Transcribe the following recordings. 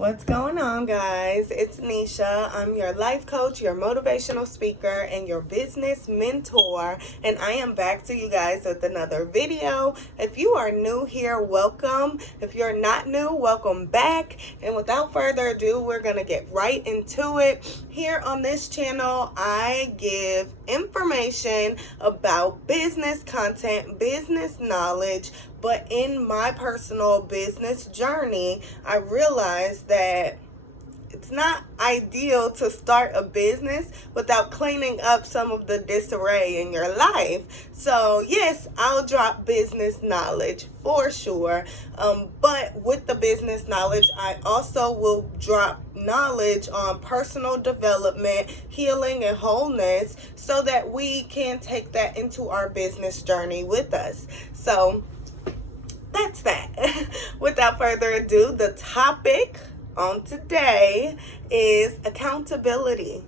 What's going on, guys? It's Nisha. I'm your life coach, your motivational speaker, and your business mentor. And I am back to you guys with another video. If you are new here, welcome. If you're not new, welcome back. And without further ado, we're going to get right into it. Here on this channel, I give information about business content, business knowledge, but in my personal business journey, I realized that it's not ideal to start a business without cleaning up some of the disarray in your life. So yes, I'll drop business knowledge for sure. But with the business knowledge, I also will drop knowledge on personal development, healing, and wholeness so that we can take that into our business journey with us. So that's that. Without further ado, the topic on today is accountability.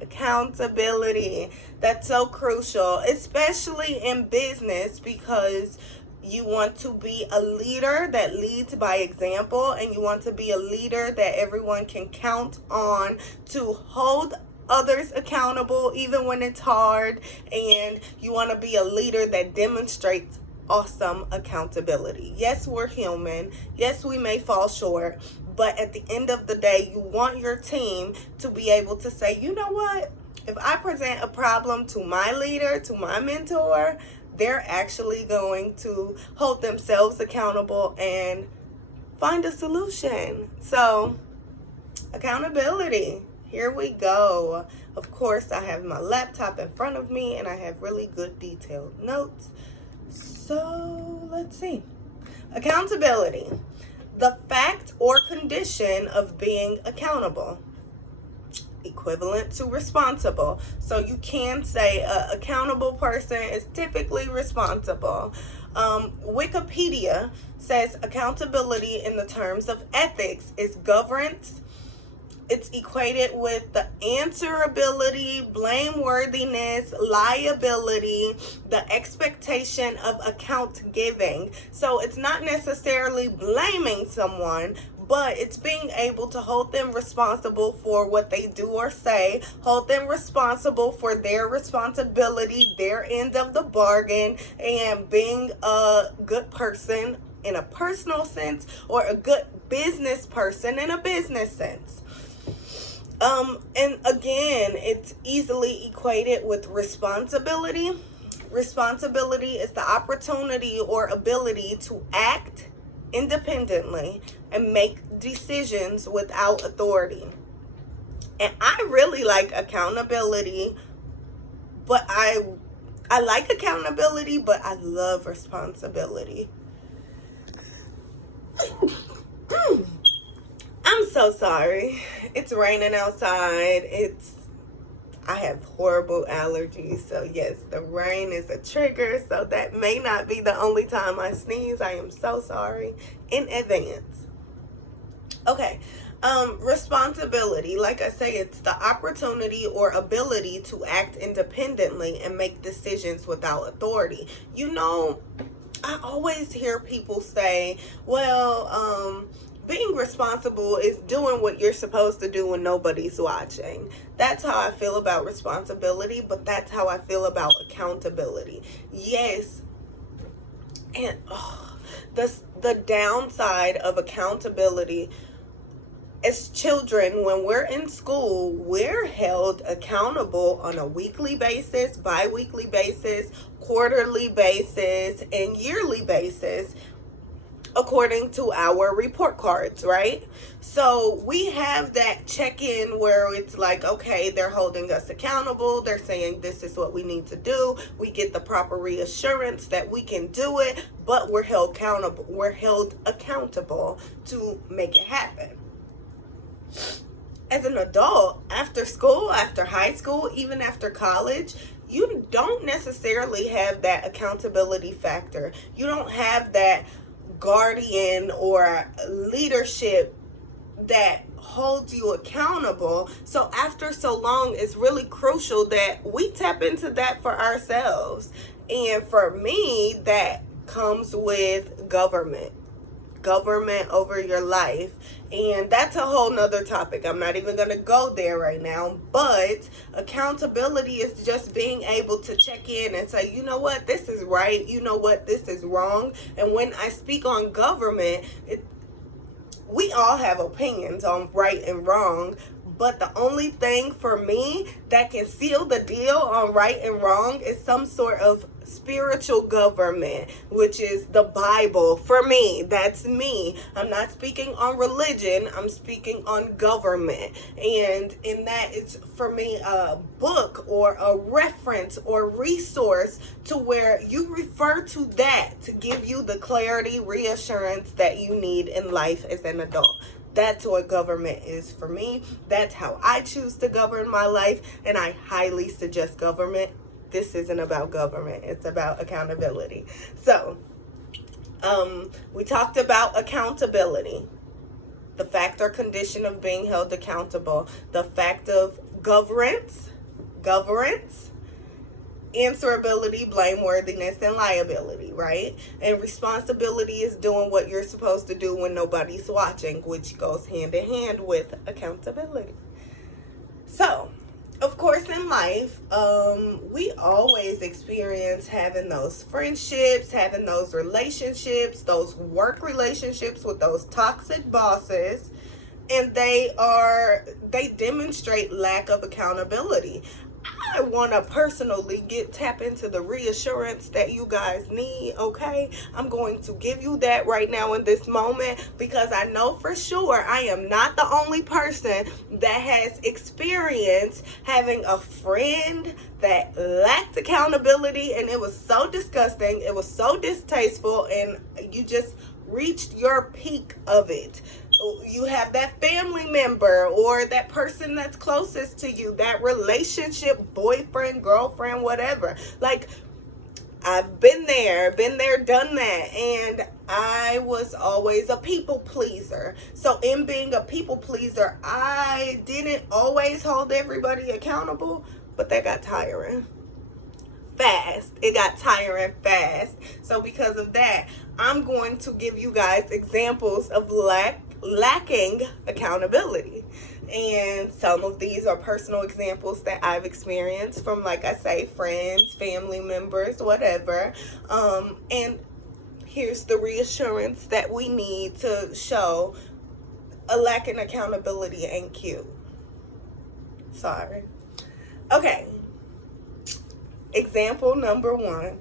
Accountability. That's so crucial, especially in business, because you want to be a leader that leads by example, and you want to be a leader that everyone can count on to hold others accountable even when it's hard, and you want to be a leader that demonstrates awesome accountability. Yes, we're human. Yes, we may fall short, but at the end of the day, you want your team to be able to say, you know what? If I present a problem to my leader, to my mentor, they're actually going to hold themselves accountable and find a solution. So, accountability. Here we go. Of course, I have my laptop in front of me and I have really good detailed notes. So let's see. Accountability. The fact or condition of being accountable. Equivalent to responsible. So you can say an accountable person is typically responsible. Wikipedia says accountability in the terms of ethics is governance. It's equated with the answerability, blameworthiness, liability, the expectation of account giving. So it's not necessarily blaming someone, but it's being able to hold them responsible for what they do or say, hold them responsible for their responsibility, their end of the bargain, and being a good person in a personal sense or a good business person in a business sense. And again, it's easily equated with responsibility. Responsibility is the opportunity or ability to act independently and make decisions without authority. And I really like accountability, but I like accountability, but I love responsibility. I'm so sorry. It's raining outside. I have horrible allergies. So yes, the rain is a trigger. So that may not be the only time I sneeze. I am so sorry in advance. Okay. Responsibility. Like I say, it's the opportunity or ability to act independently and make decisions without authority. You know, I always hear people say, well, being responsible is doing what you're supposed to do when nobody's watching. That's how I feel about responsibility, but that's how I feel about accountability. Yes, and the downside of accountability, as children, when we're in school, we're held accountable on a weekly basis, bi-weekly basis, quarterly basis, and yearly basis, according to our report cards, right? So we have that check-in where it's like, okay, they're holding us accountable. They're saying this is what we need to do. We get the proper reassurance that we can do it, but we're held accountable. We're held accountable to make it happen. As an adult, after school, after high school, even after college, you don't necessarily have that accountability factor. You don't have that guardian or leadership that holds you accountable. So after so long, it's really crucial that we tap into that for ourselves. And for me, that comes with government. government over your life. And that's a whole nother topic. I'm not even going to go there right now. But accountability is just being able to check in and say, you know what, this is right. You know what, this is wrong. And when I speak on government, we all have opinions on right and wrong. But the only thing for me that can seal the deal on right and wrong is some sort of spiritual government, which is the Bible. For me, that's me. I'm not speaking on religion. I'm speaking on government. And in that, it's for me a book or a reference or resource to where you refer to that to give you the clarity, reassurance that you need in life as an adult. That's what government is for me. That's how I choose to govern my life, and I highly suggest government. This isn't about government. It's about accountability. So, we talked about accountability, the fact or condition of being held accountable, the fact of governance, answerability, blameworthiness, and liability, right? And responsibility is doing what you're supposed to do when nobody's watching, which goes hand in hand with accountability. So, of course, in life, we always experience having those friendships, having those relationships, those work relationships with those toxic bosses, and they demonstrate lack of accountability. I want to personally tap into the reassurance that you guys need, okay? I'm going to give you that right now in this moment, because I know for sure I am not the only person that has experienced having a friend that lacked accountability, and it was so disgusting, it was so distasteful, and you just reached your peak of it. You have that family member or that person that's closest to you, that relationship, boyfriend, girlfriend, whatever. Like, I've been there, done that. And I was always a people pleaser. So in being a people pleaser, I didn't always hold everybody accountable, but that got tiring fast. It got tiring fast. So because of that, I'm going to give you guys examples of lacking accountability. And some of these are personal examples that I've experienced from, like I say, friends, family members, whatever. And here's the reassurance that we need to show a lacking accountability ain't cute. Sorry. Okay. Example number 1.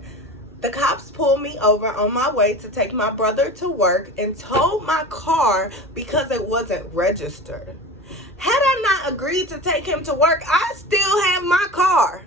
The cops pulled me over on my way to take my brother to work and towed my car because it wasn't registered. Had I not agreed to take him to work, I still have my car.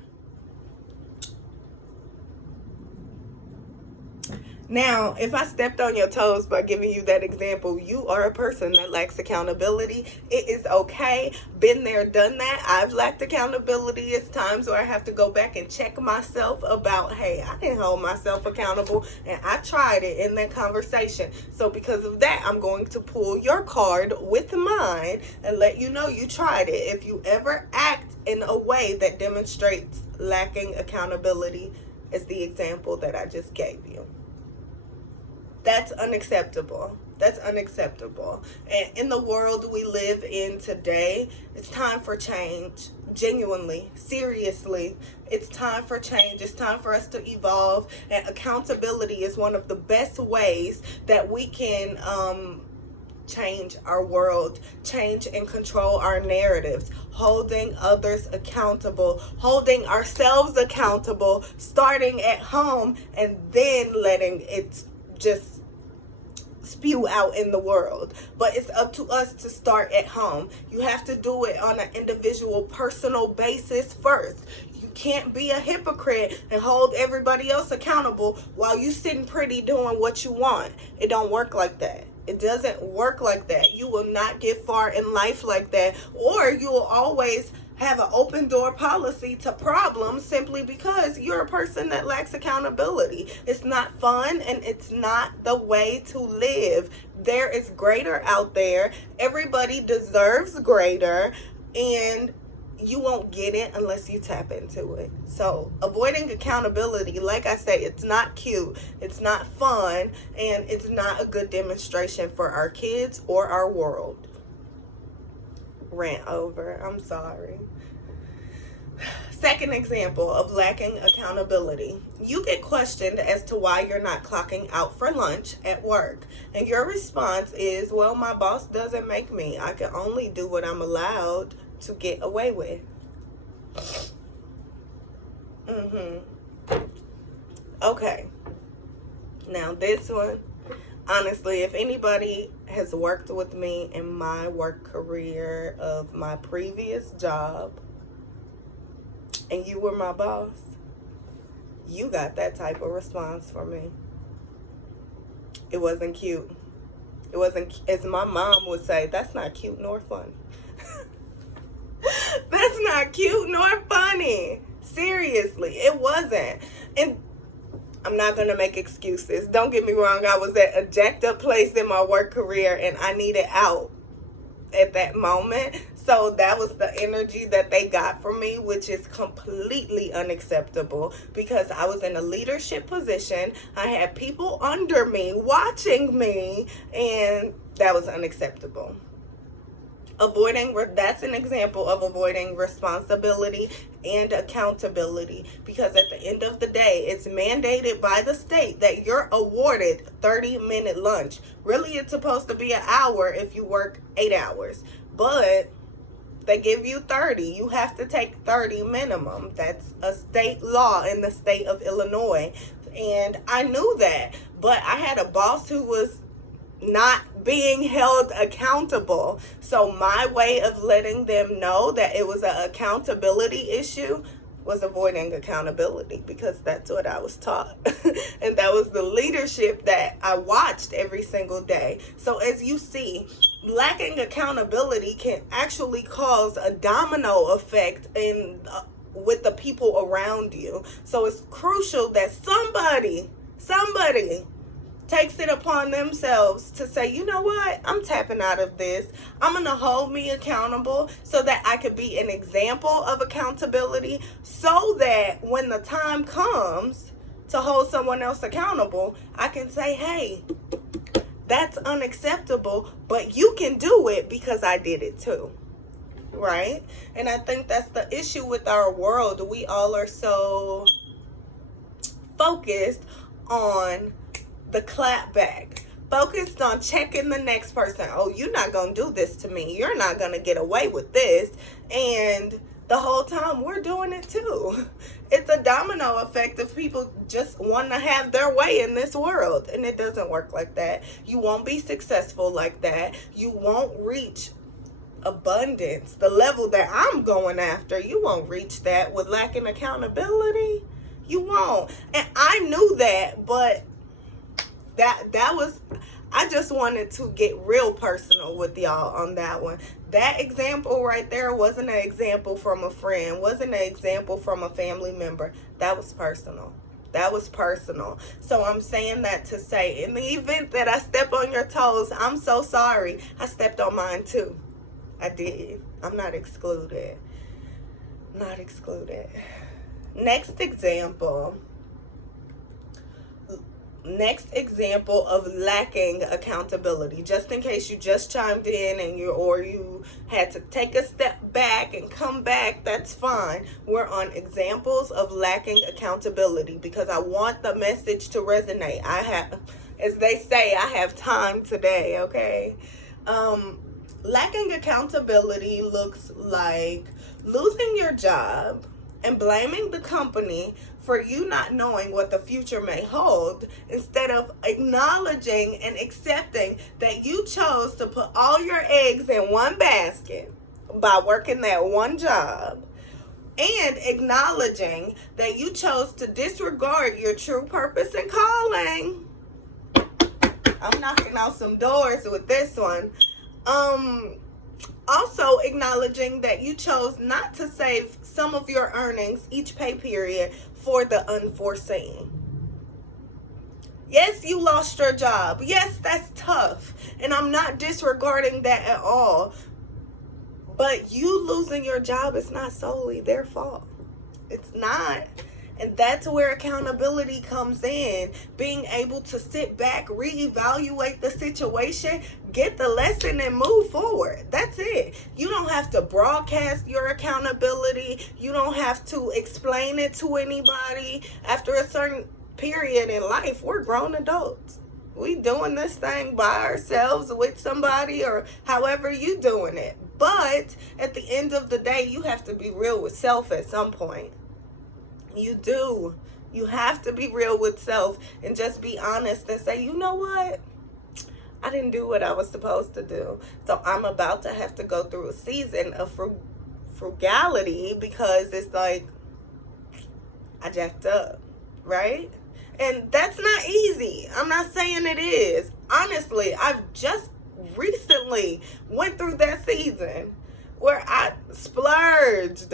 Now, if I stepped on your toes by giving you that example, you are a person that lacks accountability. It is okay. Been there, done that. I've lacked accountability. It's times where I have to go back and check myself about, hey, I didn't hold myself accountable, and I tried it in that conversation. So because of that, I'm going to pull your card with mine and let you know you tried it. If you ever act in a way that demonstrates lacking accountability, as the example that I just gave you. That's unacceptable. That's unacceptable. And in the world we live in today, it's time for change. Genuinely, seriously, it's time for change. It's time for us to evolve. And accountability is one of the best ways that we can change our world, change and control our narratives, holding others accountable, holding ourselves accountable, starting at home, and then letting it just spew out in the world. But it's up to us to start at home. You have to do it on an individual, personal basis first. You can't be a hypocrite and hold everybody else accountable while you sitting pretty doing what you want. It don't work like that. It doesn't work like that. You will not get far in life like that, or you will always have an open door policy to problems simply because you're a person that lacks accountability. It's not fun, and it's not the way to live. There is greater out there. Everybody deserves greater, and you won't get it unless you tap into it. So avoiding accountability, like I say, it's not cute, it's not fun, and it's not a good demonstration for our kids or our world. Rant over. I'm sorry. Second example of lacking accountability. You get questioned as to why you're not clocking out for lunch at work. And your response is, well, my boss doesn't make me. I can only do what I'm allowed to get away with. Okay. Now this one, honestly, if anybody has worked with me in my work career of my previous job, and you were my boss, you got that type of response from me. It wasn't cute. It wasn't, as my mom would say, that's not cute nor funny. That's not cute nor funny. Seriously, it wasn't. And I'm not going to make excuses. Don't get me wrong. I was at a jacked up place in my work career and I needed out at that moment. So that was the energy that they got from me, which is completely unacceptable because I was in a leadership position. I had people under me watching me, and that was unacceptable. That's an example of avoiding responsibility and accountability, because at the end of the day, it's mandated by the state that you're awarded 30-minute lunch. Really, it's supposed to be an hour if you work 8 hours, but they give you 30. You have to take 30 minimum. That's a state law in the state of Illinois, and I knew that, but I had a boss who was not being held accountable. So my way of letting them know that it was an accountability issue was avoiding accountability, because that's what I was taught. And that was the leadership that I watched every single day. So as you see, lacking accountability can actually cause a domino effect with the people around you. So it's crucial that somebody takes it upon themselves to say, you know what, I'm tapping out of this. I'm going to hold me accountable so that I could be an example of accountability, so that when the time comes to hold someone else accountable, I can say, hey, that's unacceptable, but you can do it because I did it too. Right? And I think that's the issue with our world. We all are so focused on the clap back, focused on checking the next person. Oh, you're not gonna do this to me, you're not gonna get away with this. And the whole time we're doing it too. It's a domino effect of people just wanting to have their way in this world, and it doesn't work like that. You won't be successful like that. You won't reach abundance, the level that I'm going after. You won't reach that with lacking accountability. You won't. And I knew that, but that was, I just wanted to get real personal with y'all on that one. That example right there wasn't an example from a friend, wasn't an example from a family member. That was personal. That was personal. So I'm saying that to say, in the event that I step on your toes, I'm so sorry. I stepped on mine too. I did. I'm not excluded. Not excluded. Next example of lacking accountability, just in case you just chimed in and you had to take a step back and come back, that's fine. We're on examples of lacking accountability because I want the message to resonate. I have, as they say, I have time today, okay? Lacking accountability looks like losing your job and blaming the company for you not knowing what the future may hold, instead of acknowledging and accepting that you chose to put all your eggs in one basket by working that one job, and acknowledging that you chose to disregard your true purpose and calling. I'm knocking out some doors with this one. Also acknowledging that you chose not to save some of your earnings each pay period for the unforeseen. Yes, you lost your job. Yes, that's tough. And I'm not disregarding that at all. But you losing your job is not solely their fault. It's not. And that's where accountability comes in. Being able to sit back, reevaluate the situation, get the lesson, and move forward. That's it. You don't have to broadcast your accountability. You don't have to explain it to anybody. After a certain period in life, we're grown adults. We doing this thing by ourselves with somebody, or however you doing it. But at the end of the day, you have to be real with self at some point. You do. You have to be real with self and just be honest and say, you know what? I didn't do what I was supposed to do. So I'm about to have to go through a season of frugality, because it's like I jacked up, right? And that's not easy. I'm not saying it is. Honestly, I've just recently went through that season where I splurged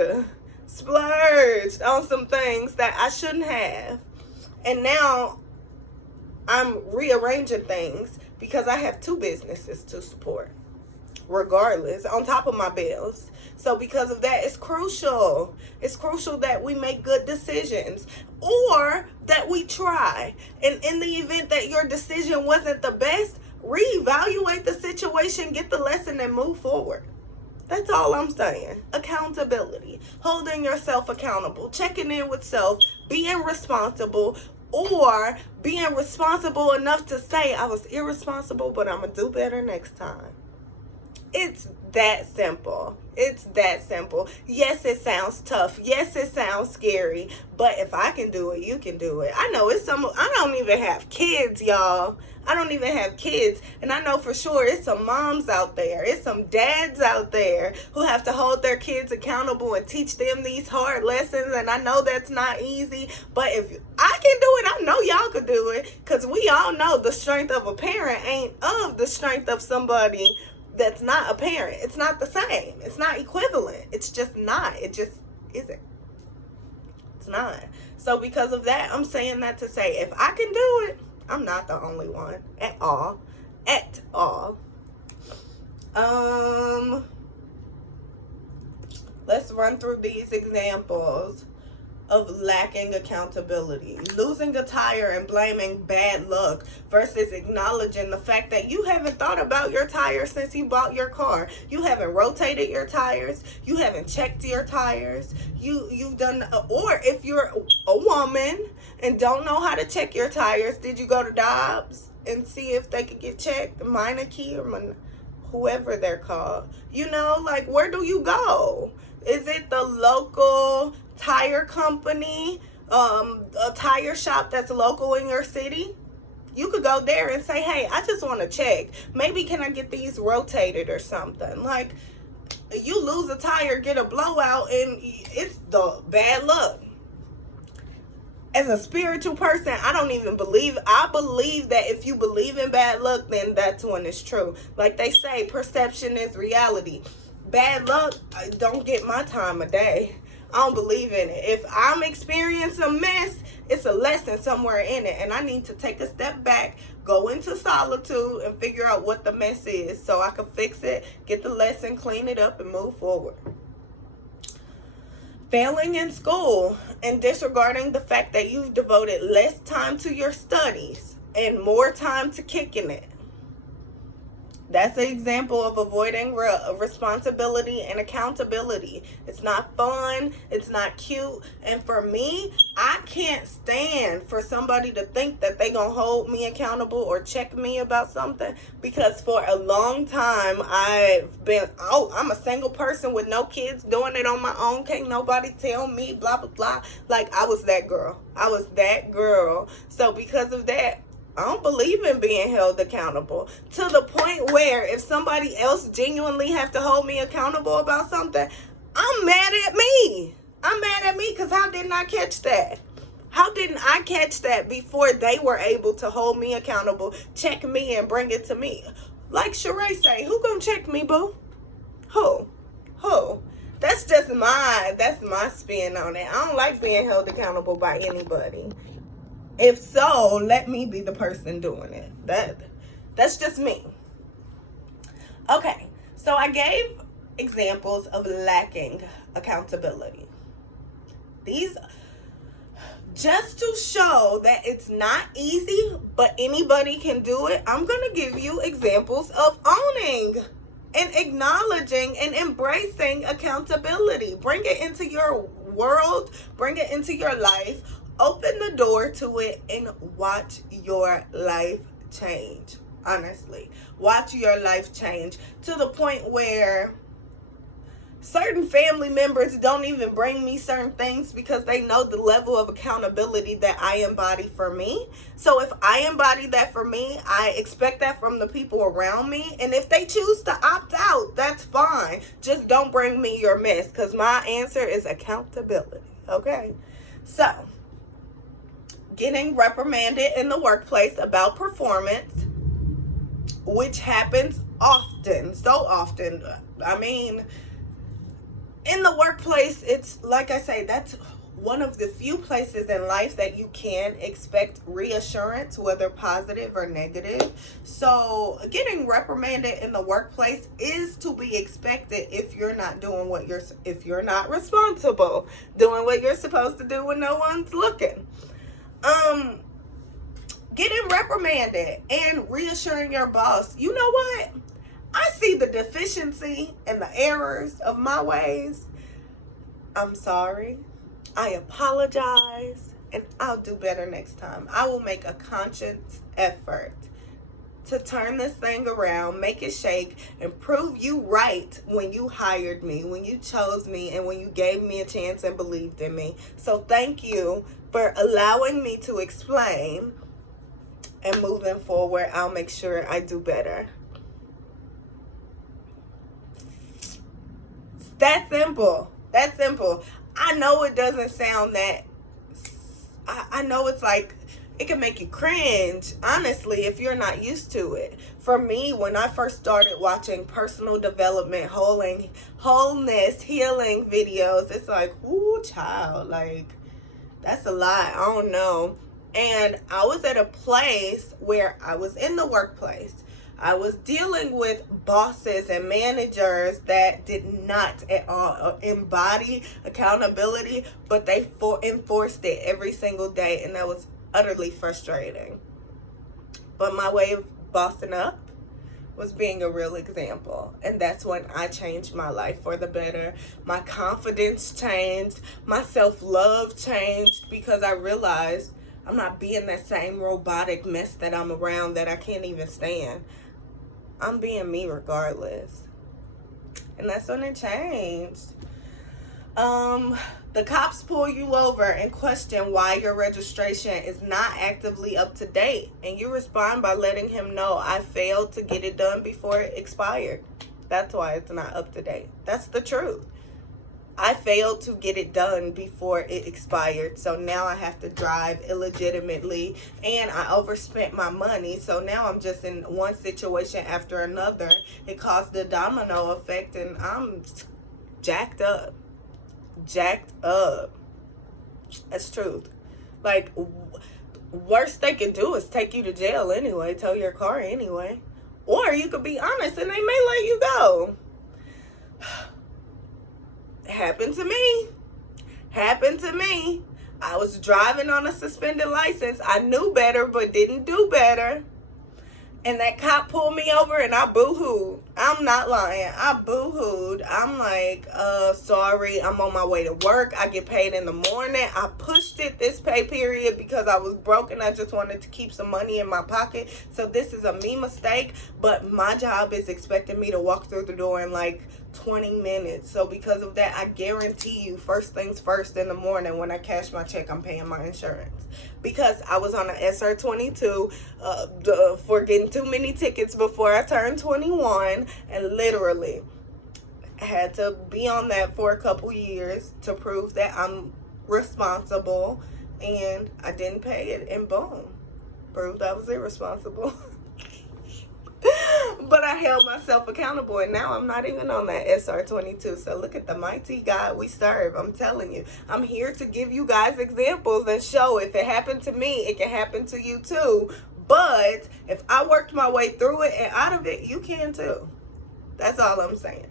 on some things that I shouldn't have. And now I'm rearranging things because I have 2 businesses to support, regardless, on top of my bills. So because of that, it's crucial. It's crucial that we make good decisions, or that we try. And in the event that your decision wasn't the best, reevaluate the situation, get the lesson, and move forward. That's all I'm saying. Accountability. Holding yourself accountable. Checking in with self. Being responsible. Or being responsible enough to say, I was irresponsible, but I'm going to do better next time. It's that simple. It's that simple. Yes, it sounds tough. Yes, it sounds scary. But if I can do it, you can do it. I know I don't even have kids, y'all. I don't even have kids. And I know for sure it's some moms out there. It's some dads out there who have to hold their kids accountable and teach them these hard lessons. And I know that's not easy. But if I can do it, I know y'all could do it. Because we all know the strength of a parent ain't of the strength of somebody that's not a parent. It's not the same. It's not equivalent. It's just not. It just isn't. It's not. So because of that, I'm saying that to say, if I can do it, I'm not the only one at all. At all. Let's run through these examples of lacking accountability. Losing a tire and blaming bad luck versus acknowledging the fact that you haven't thought about your tires since you bought your car. You haven't rotated your tires. You haven't checked your tires. You've done, or if you're a woman and don't know how to check your tires, did you go to Dobbs and see if they could get checked? Meineke or whoever they're called. You know, like, where do you go? Is it the local tire company, a tire shop that's local in your city? You could go there and say, hey, I just want to check. Maybe can I get these rotated or something? Like, you lose a tire, get a blowout, and it's the bad luck. As a spiritual person, I believe that if you believe in bad luck, then that's when it's true. Like they say, perception is reality. Bad luck, don't get my time of day. I don't believe in it. If I'm experiencing a mess, it's a lesson somewhere in it. And I need to take a step back, go into solitude, and figure out what the mess is so I can fix it, get the lesson, clean it up, and move forward. Failing in school and disregarding the fact that you've devoted less time to your studies and more time to kicking it. That's an example of avoiding responsibility and accountability. It's not fun. It's not cute. And for me, I can't stand for somebody to think that they gonna hold me accountable or check me about something, because for a long time I've been, I'm a single person with no kids, doing it on my own. Can't nobody tell me blah, blah, blah. Like, I was that girl. So because of that, I don't believe in being held accountable, to the point where if somebody else genuinely have to hold me accountable about something, I'm mad at me. I'm mad at me because how didn't I catch that? How didn't I catch that before they were able to hold me accountable, check me, and bring it to me? Like Sheree say, who gonna check me, boo? Who? That's my spin on it. I don't like being held accountable by anybody. If so, let me be the person doing it. That's just me. Okay, so I gave examples of lacking accountability. These, just to show that it's not easy, but anybody can do it, I'm going to give you examples of owning and acknowledging and embracing accountability. Bring it into your world, bring it into your life, open the door to it, and watch your life change. Honestly, watch your life change to the point where certain family members don't even bring me certain things because they know the level of accountability that I embody for me. So if I embody that for me, I expect that from the people around me. And if they choose to opt out, that's fine. Just don't bring me your mess, because my answer is accountability. Okay? So, getting reprimanded in the workplace about performance, which happens often, so often. I mean, in the workplace, it's like I say, that's one of the few places in life that you can expect reassurance, whether positive or negative. So getting reprimanded in the workplace is to be expected if you're not doing if you're not responsible, doing what you're supposed to do when no one's looking. Getting reprimanded and reassuring your boss, you know what? I see the deficiency and the errors of my ways. I'm sorry. I apologize. And I'll do better next time. I will make a conscious effort to turn this thing around, make it shake, and prove you right when you hired me, when you chose me, and when you gave me a chance and believed in me. So thank you for allowing me to explain. And moving forward, I'll make sure I do better. That simple. That simple. I know it doesn't sound that, I know it's like, it can make you cringe, honestly, if you're not used to it. For me, when I first started watching personal development, wholeness, healing videos, it's like, ooh, child, like, that's a lot. I don't know. And I was at a place where I was in the workplace. I was dealing with bosses and managers that did not at all embody accountability, but they enforced it every single day, and that was utterly frustrating. But my way of bossing up was being a real example, and that's when I changed my life for the better. My confidence changed, my self-love changed, because I realized I'm not being that same robotic mess that I'm around that I can't even stand. I'm being me regardless. And that's when it changed. The cops pull you over and question why your registration is not actively up to date. And you respond by letting him know, I failed to get it done before it expired. That's why it's not up to date. That's the truth. I failed to get it done before it expired, so now I have to drive illegitimately, and I overspent my money, so now I'm just in one situation after another. It caused the domino effect, and I'm jacked up. That's truth. Like, worst they can do is take you to jail anyway, tow your car anyway, or you could be honest and they may let you go. Happened to me. I was driving on a suspended license. I knew better, but didn't do better. And that cop pulled me over and I boo-hooed. I'm not lying. I boo-hooed. I'm like, sorry, I'm on my way to work. I get paid in the morning. I pushed it this pay period because I was broke and I just wanted to keep some money in my pocket. So this is a me mistake, but my job is expecting me to walk through the door in like 20 minutes. So because of that, I guarantee you, first things first in the morning when I cash my check, I'm paying my insurance. Because I was on an SR22 for getting too many tickets before I turned 21, and literally had to be on that for a couple years to prove that I'm responsible, and I didn't pay it, and boom, proved I was irresponsible. But I held myself accountable, and now I'm not even on that SR22. So look at the mighty God we serve. I'm telling you, I'm here to give you guys examples and show if it happened to me, it can happen to you too. But if I worked my way through it and out of it, you can too. That's all I'm saying.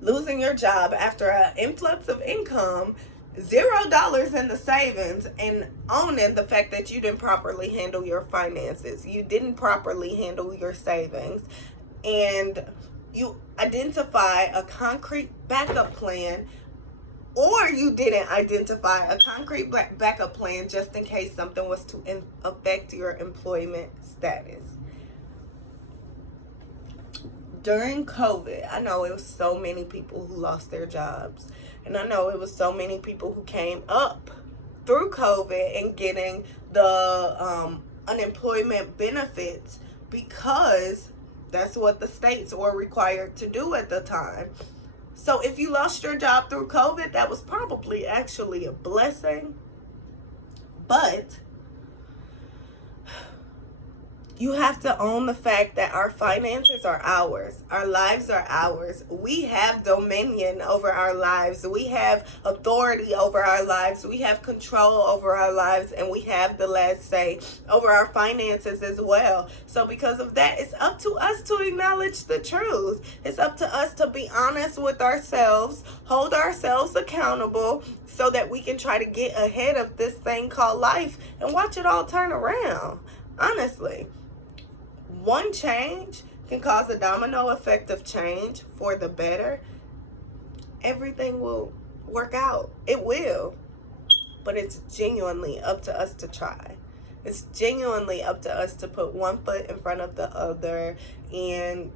losing your job after an influx of income, $0 in the savings, and owning the fact that you didn't properly handle your finances, you didn't properly handle your savings, and you identify a concrete backup plan, or you didn't identify a concrete backup plan just in case something was to affect your employment status. During COVID, I know it was so many people who lost their jobs. And I know it was so many people who came up through COVID and getting the unemployment benefits because that's what the states were required to do at the time. So if you lost your job through COVID, that was probably actually a blessing. But you have to own the fact that our finances are ours. Our lives are ours. We have dominion over our lives. We have authority over our lives. We have control over our lives. And we have the last say over our finances as well. So because of that, it's up to us to acknowledge the truth. It's up to us to be honest with ourselves, hold ourselves accountable so that we can try to get ahead of this thing called life and watch it all turn around. Honestly. One change can cause a domino effect of change for the better. Everything will work out. It will. But it's genuinely up to us to try. It's genuinely up to us to put one foot in front of the other and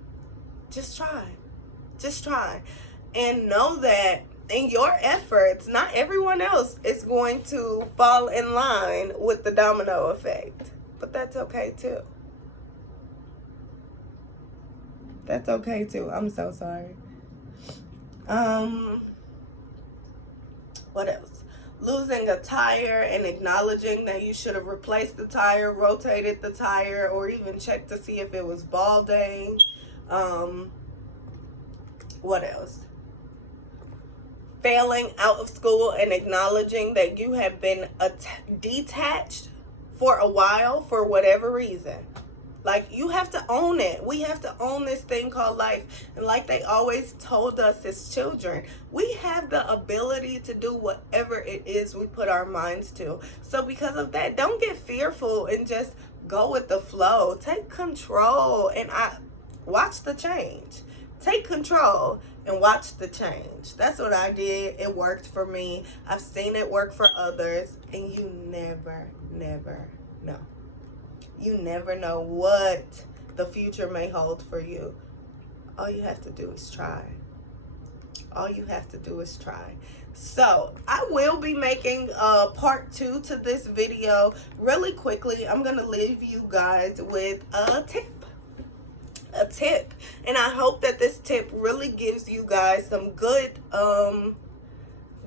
just try. Just try. And know that in your efforts, not everyone else is going to fall in line with the domino effect. But that's okay too. That's okay too. I'm so sorry. What else? Losing a tire and acknowledging that you should have replaced the tire, rotated the tire, or even checked to see if it was balding. What else? Failing out of school and acknowledging that you have been detached for a while for whatever reason. Like, you have to own it. We have to own this thing called life. And like they always told us as children, we have the ability to do whatever it is we put our minds to. So because of that, don't get fearful and just go with the flow. Take control and watch the change. Take control and watch the change. That's what I did. It worked for me. I've seen it work for others. And you never know. You never know what the future may hold for you. All you have to do is try. All you have to do is try. So I will be making part 2 to this video really quickly. I'm going to leave you guys with a tip. And I hope that this tip really gives you guys some good,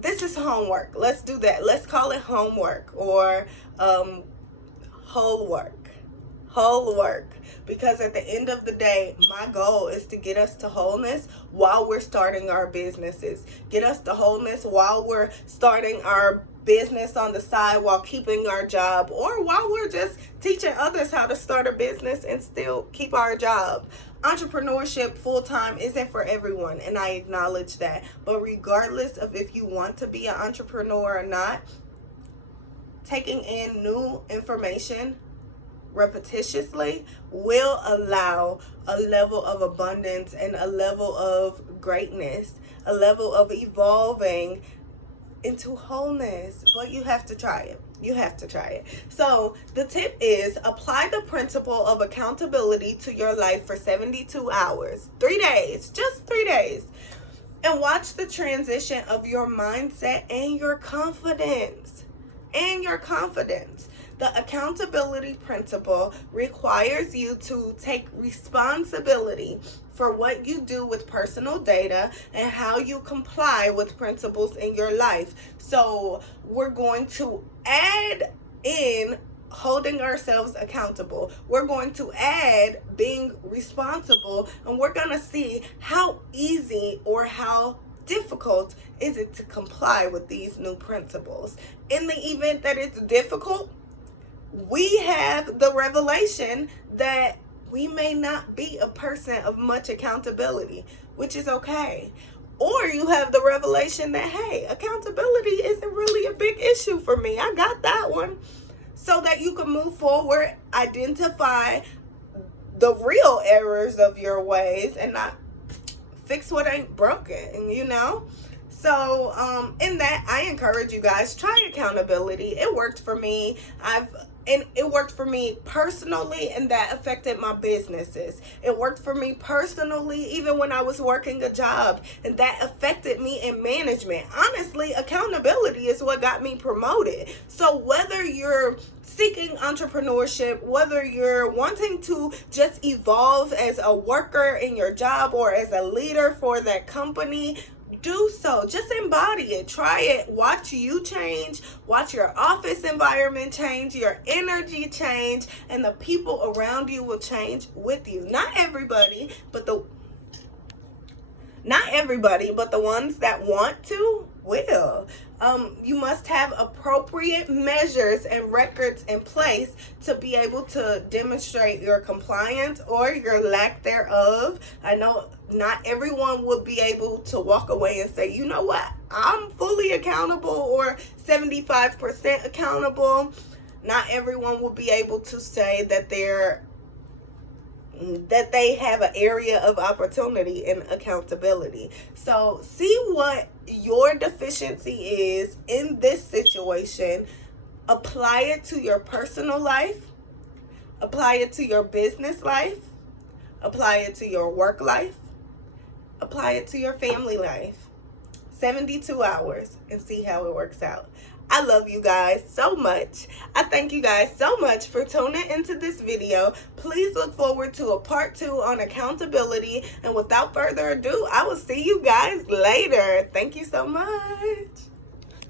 this is homework. Let's do that. Let's call it homework or whole work. Because at the end of the day, my goal is to get us to wholeness while we're starting our businesses. Get us to wholeness while we're starting our business on the side, while keeping our job, or while we're just teaching others how to start a business and still keep our job. Entrepreneurship full-time isn't for everyone, and I acknowledge that. But regardless of if you want to be an entrepreneur or not, taking in new information repetitiously will allow a level of abundance and a level of greatness, a level of evolving into wholeness. But you have to try it. You have to try it. So the tip is apply the principle of accountability to your life for 72 hours, 3 days, just 3 days, and watch the transition of your mindset and your confidence. The accountability principle requires you to take responsibility for what you do with personal data and how you comply with principles in your life. So we're going to add in holding ourselves accountable. We're going to add being responsible, and we're going to see how easy or how difficult is it to comply with these new principles. In the event that it's difficult, we have the revelation that we may not be a person of much accountability, which is okay. Or you have the revelation that, hey, accountability isn't really a big issue for me. I got that one. So that you can move forward, identify the real errors of your ways, and not fix what ain't broken, you know? So in that, I encourage you guys, try accountability. It worked for me. It worked for me personally, and that affected my businesses. It worked for me personally even when I was working a job, and that affected me in management. Honestly, accountability is what got me promoted. So whether you're seeking entrepreneurship, whether you're wanting to just evolve as a worker in your job or as a leader for that company, do so. Just embody it. Try it. Watch you change. Watch your office environment change, your energy change, and the people around you will change with you. Not everybody, but the ones that want to will. You must have appropriate measures and records in place to be able to demonstrate your compliance or your lack thereof. I know not everyone would be able to walk away and say, you know what, I'm fully accountable or 75% accountable. Not everyone will be able to say that they have an area of opportunity and accountability. So see what your deficiency is in this situation. Apply it to your personal life. Apply it to your business life. Apply it to your work life. Apply it to your family life. 72 hours and see how it works out. I love you guys so much. I thank you guys so much for tuning into this video. Please look forward to a part 2 on accountability. And without further ado, I will see you guys later. Thank you so much.